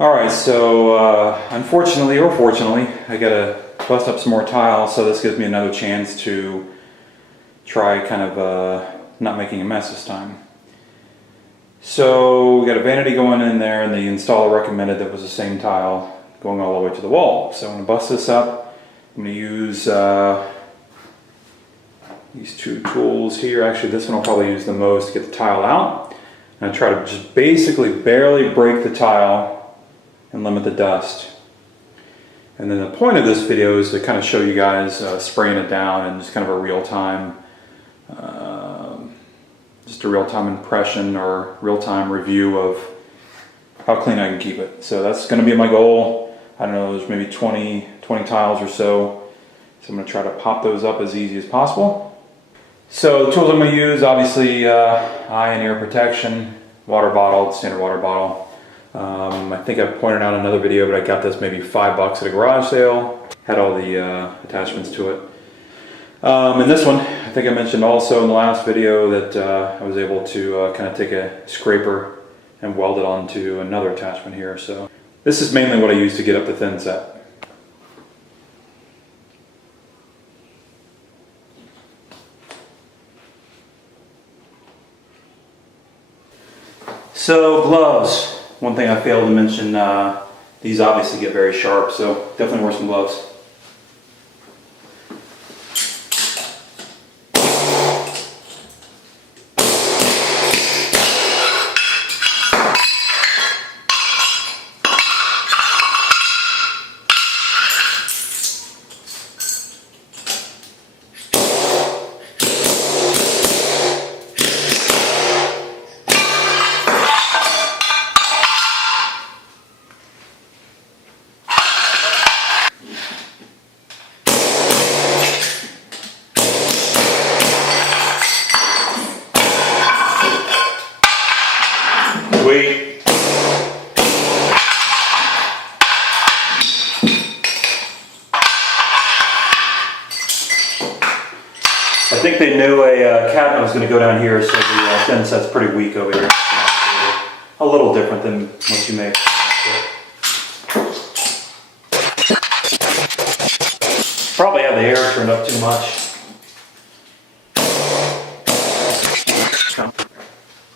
Alright, so unfortunately or fortunately, I gotta bust up some more tile, so this gives me another chance to try kind of not making a mess this time. So we got a vanity going in there, and the installer recommended that was the same tile going all the way to the wall. So I'm going to bust this up. I'm going to use these two tools here. Actually, this one I'll probably use the most to get the tile out. I'm going to try to just basically barely break the tile and limit the dust. And then the point of this video is to kind of show you guys spraying it down and just kind of a real-time impression or real-time review of how clean I can keep it. So that's going to be my goal. I don't know, there's maybe 20 tiles or so. So I'm going to try to pop those up as easy as possible. So the tools I'm going to use, obviously eye and ear protection, water bottle, standard water bottle. I think I pointed out in another video, but I got this maybe $5 at a garage sale. Had all the attachments to it. And this one, I think I mentioned also in the last video that I was able to kind of take a scraper and weld it onto another attachment here. So this is mainly what I use to get up the thin set. So gloves. One thing I failed to mention, these obviously get very sharp, so definitely wear some gloves. Wait. I think they knew a cabinet was going to go down here, so the thin set's pretty weak over here. A little different than what you make. Probably have the air turned up too much.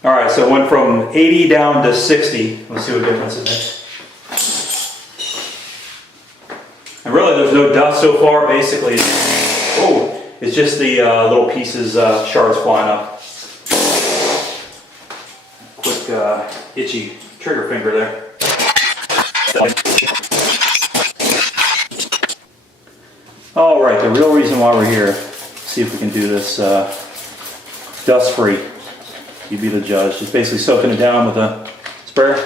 Alright, so it went from 80 down to 60. Let's see what difference it makes. And really there's no dust so far, basically. Oh, it's just the little pieces, shards flying up. Quick itchy trigger finger there. Alright, the real reason why we're here. Let's see if we can do this dust free. You be the judge. Just basically soaking it down with a sprayer.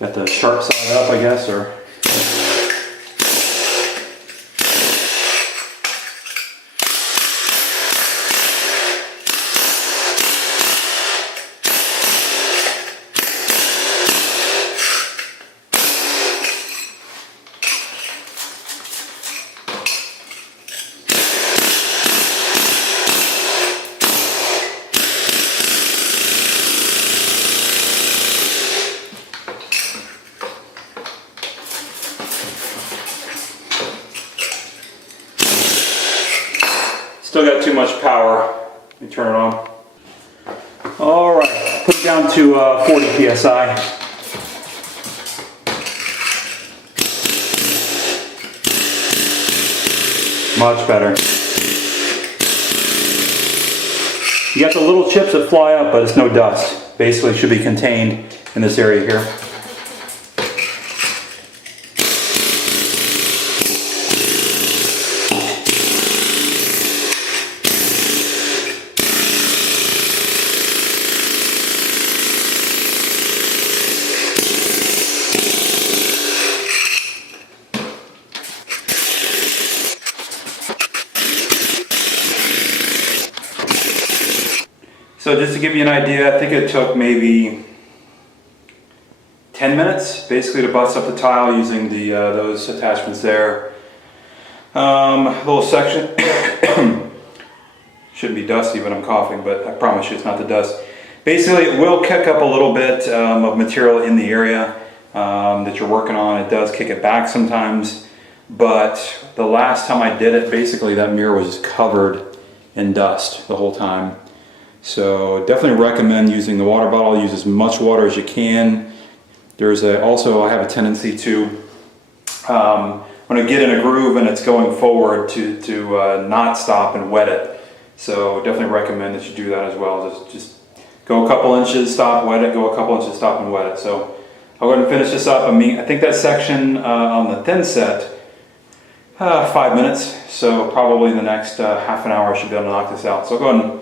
Got the sharp side up, I guess, or still got too much power. Let me turn it on. Alright, put it down to 40 psi. Much better. You got the little chips that fly up, but it's no dust. Basically, it should be contained in this area here. So just to give you an idea, I think it took maybe 10 minutes basically to bust up the tile using the those attachments there. Little section. Should Shouldn't be dusty, but I'm coughing, but I promise you it's not the dust. Basically, it will kick up a little bit of material in the area that you're working on. It does kick it back sometimes, but the last time I did it, basically that mirror was covered in dust the whole time. So definitely recommend using the water bottle. Use as much water as you can. Also, I have a tendency to, when I get in a groove and it's going forward, to not stop and wet it. So definitely recommend that you do that as well. Just go a couple inches, stop, wet it, go a couple inches, stop and wet it. So I'll go ahead and finish this up. I think that section on the thin set, 5 minutes. So probably in the next half an hour I should be able to knock this out. So I'll go ahead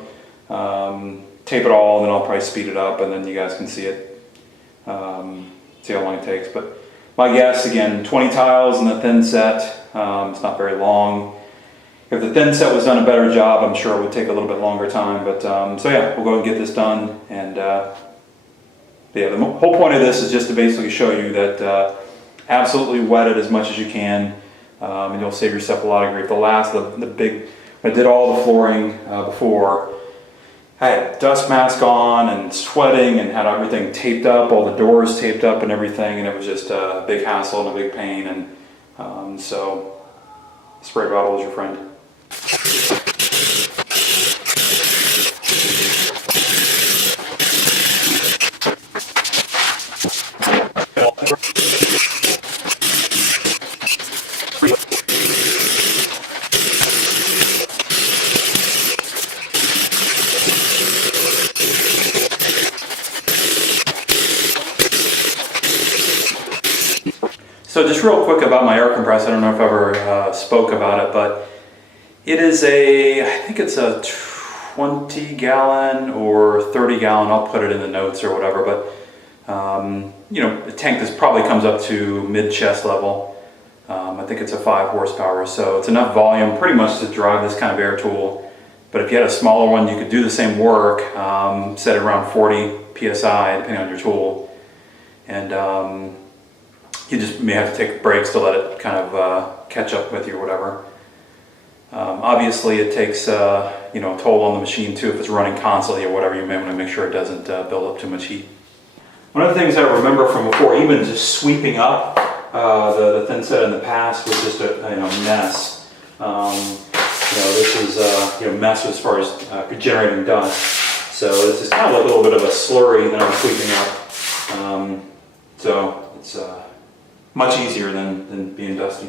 and tape it all, and then I'll probably speed it up, and then you guys can see it, see how long it takes. But my guess, again, 20 tiles in the thin set. It's not very long. If the thin set was done a better job, I'm sure it would take a little bit longer time. But so yeah, we'll go and get this done. And yeah, the whole point of this is just to basically show you that absolutely wet it as much as you can, and you'll save yourself a lot of grief. I did all the flooring before. I had a dust mask on and sweating and had everything taped up, all the doors taped up and everything, and it was just a big hassle and a big pain. And so spray bottle is your friend. So just real quick about my air compressor, I don't know if I ever spoke about it, but it is I think it's a 20 gallon or 30 gallon, I'll put it in the notes or whatever, but you know, the tank this probably comes up to mid-chest level. I think it's a 5 horsepower, so it's enough volume pretty much to drive this kind of air tool. But if you had a smaller one, you could do the same work, set it around 40 psi depending on your tool, and you just may have to take breaks to let it kind of catch up with you or whatever. Obviously it takes you know, a toll on the machine too. If it's running constantly or whatever, you may want to make sure it doesn't build up too much heat. One of the things I remember from before, even just sweeping up the thin set in the past, was just a mess. You know, this is you know, mess as far as generating dust. So this is kind of a little bit of a slurry that I'm sweeping up. So it's much easier than being dusty.